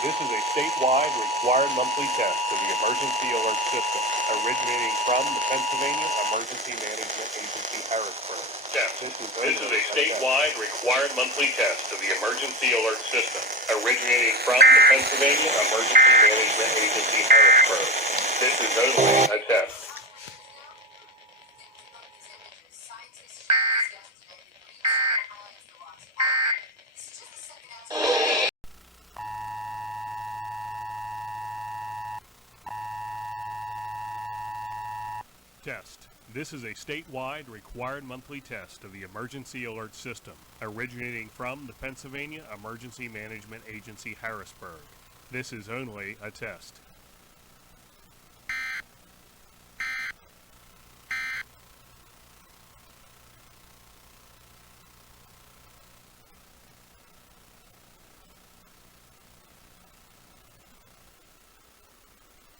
This is a statewide required monthly test of the emergency alert system, originating from the Pennsylvania Emergency Management Agency, Harrisburg. This is a statewide required monthly test of the emergency alert system, originating from the Pennsylvania Emergency Management Agency, Harrisburg. This is only a test. Test. This is a statewide required monthly test of the emergency alert system, originating from the Pennsylvania Emergency Management Agency, Harrisburg. This is only a test.